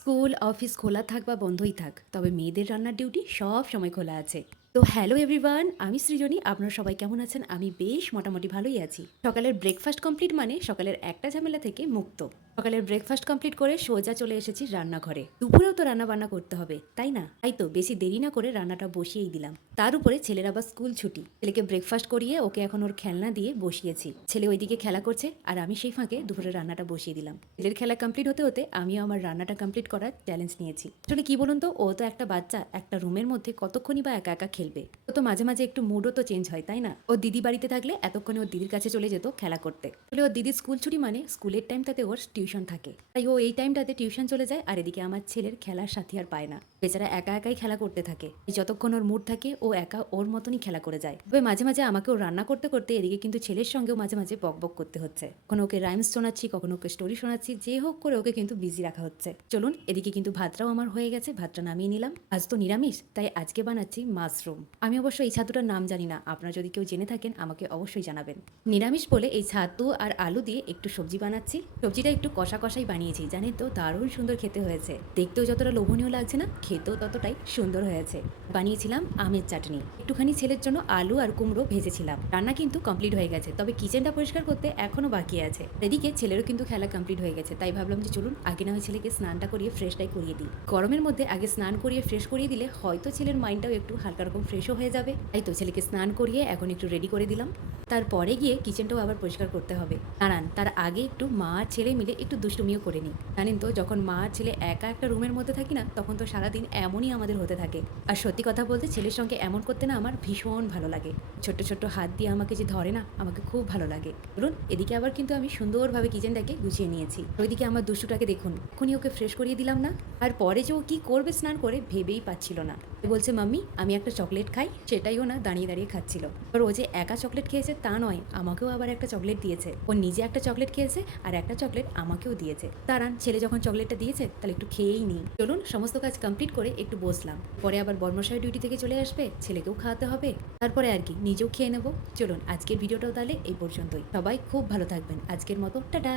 School, office খোলা থাক বা বন্ধই থাক, তবে মেয়েদের রান্নার ডিউটি সব সময় খোলা আছে। তো হ্যালো এভরিওয়ান, আমি সৃজনী। আপনারা সবাই কেমন আছেন? আমি বেশ মোটামুটি ভালোই আছি। সকালের ব্রেকফাস্ট কমপ্লিট মানে সকালের একটা ঝামেলা থেকে মুক্ত। সকালের ব্রেকফাস্ট কমপ্লিট করে সোজা চলে এসেছি রান্নাঘরে। দুপুরেও তো রান্না বান্না করতে হবে, তাই না? তাই তো বেশি দেরি না করে রান্নাটা বসিয়েই দিলাম। তার উপরে ছেলের আবার স্কুল ছুটি। ছেলেকে ব্রেকফাস্ট করিয়ে ওকে এখন ওর খেলনা দিয়ে বসিয়েছি। ছেলে ওইদিকে খেলা করছে আর আমি সেই ফাঁকে দুপুরে রান্নাটা বসিয়ে দিলাম। ছেলের খেলা কমপ্লিট হতে হতে আমিও আমার রান্নাটা কমপ্লিট করার চ্যালেঞ্জ নিয়েছি। আসলে কি বলুন তো, ও তো একটা বাচ্চা, একটা রুমের মধ্যে কতক্ষণই বা একা একা খেলবে। ও তো মাঝে মাঝে একটু মুডও তো চেঞ্জ হয়, তাই না? ও দিদি বাড়িতে থাকলে এতক্ষণে ওর দিদির কাছে চলে যেত খেলা করতে। আসলে ওর দিদির স্কুল ছুটি মানে স্কুলের টাইমটাতে ওর টিউশন থাকে, তাই ও এই টাইমটাতে টিউশন চলে যায় আর এদিকে আমার ছেলের খেলার সাথী আর পায় না। বেচারা একা একাই খেলা করতে থাকে। যতক্ষণ ওর মুড থাকে ও একা ওর মতনই খেলা করে যায়। তবে মাঝে মাঝে আমাকে ও রান্না করতে করতে এদিকে কিন্তু ছেলের সঙ্গেও মাঝে মাঝে বক বক করতে হচ্ছে। কখনো ওকে রাইমস শোনাচ্ছি, কখনো ওকে স্টোরি শোনাচ্ছি, যে হোক করে ওকে কিন্তু বিজি রাখা হচ্ছে। চলুন, এদিকে কিন্তু ভাতটাও আমার হয়ে গেছে, ভাতটা নামিয়ে নিলাম। আজ তো নিরামিষ, তাই আজকে বানাচ্ছি মাশরুম। আমি অবশ্য এই ছাতুটার নাম জানি না, আপনারা যদি কেউ জেনে থাকেন আমাকে অবশ্যই জানাবেন। নিরামিষ বলে এই ছাতু আর আলু দিয়ে একটু সবজি বানাচ্ছি। সবজিটা একটু কষা কষাই বানিয়েছি, জানেন তো দারুণ সুন্দর খেতে হয়েছে। দেখতেও যতটা লোভনীয় লাগছে না, খেতেও ততটাই সুন্দর হয়েছে। বানিয়েছিলাম আমের চাটনি, একটুখানি ছেলের জন্য আলু আর কুমড়ো ভেজেছিলাম। রান্না কিন্তু কমপ্লিট হয়ে গেছে, তবে কিচেনটা পরিষ্কার করতে এখনো বাকি আছে। এদিকে ছেলেরও কিন্তু খেলা কমপ্লিট হয়ে গেছে, তাই ভাবলাম যে চলুন আগে না হয় ছেলেকে স্নানটা করিয়ে ফ্রেশটাই করিয়ে দিই। গরমের মধ্যে আগে স্নান করিয়ে ফ্রেশ করিয়ে দিলে হয়তো ছেলের মাইন্ডটাও একটু হালকা রকম ফ্রেশও হয়ে যাবে। তাই তো ছেলেকে স্নান করিয়ে এখন একটু রেডি করে দিলাম। তারপরে গিয়ে কিচেনটাও আবার পরিষ্কার করতে হবে। দাঁড়ান, তার আগে একটু মা আর ছেলে মিলে একটু দুষ্টুমিও করে নিই। জানেন তো, যখন মা আর ছেলে একা একটা রুমের মধ্যে থাকি না, তখন তো সারাদিন এমনই আমাদের হতে থাকে। আর সত্যি কথা বলতে ছেলের সঙ্গে এমন করতে না আমার ভীষণ ভালো লাগে। ছোট্ট ছোট্ট হাত দিয়ে আমাকে যে ধরে না, আমাকে খুব ভালো লাগে। বলুন, এদিকে আবার কিন্তু আমি সুন্দরভাবে কিচেনটাকে গুছিয়ে নিয়েছি। ওইদিকে আমার দুষ্টুটাকে দেখুন, এখনই ওকে ফ্রেশ করিয়ে দিলাম না, আর পরে যে ও কি করবে স্নান করে ভেবেই পাচ্ছিল না। বলছে মাম্মি আমি একটা চকলেট খাই, সেটাইও না দাঁড়িয়ে দাঁড়িয়ে খাচ্ছিল। আর ও যে একা চকলেট খেয়েছে তা নয়, আমাকেও আবার একটা চকলেট দিয়েছে। ও নিজে একটা চকলেট খেয়েছে আর একটা চকলেট আমাকেও দিয়েছে। দাঁড়ান, ছেলে যখন চকলেটটা দিয়েছে তাহলে একটু খেয়েই নিই। চলুন, সমস্ত কাজ কমপ্লিট করে একটু বসলাম। পরে আবার বর্মশাই ডিউটি থেকে চলে আসবে, ছেলেকেও খাওয়াতে হবে, তারপরে আর কি নিজেও খেয়ে নেবো। চলুন, আজকের ভিডিওটাও তাহলে এই পর্যন্তই। সবাই খুব ভালো থাকবেন। আজকের মতো টাটা।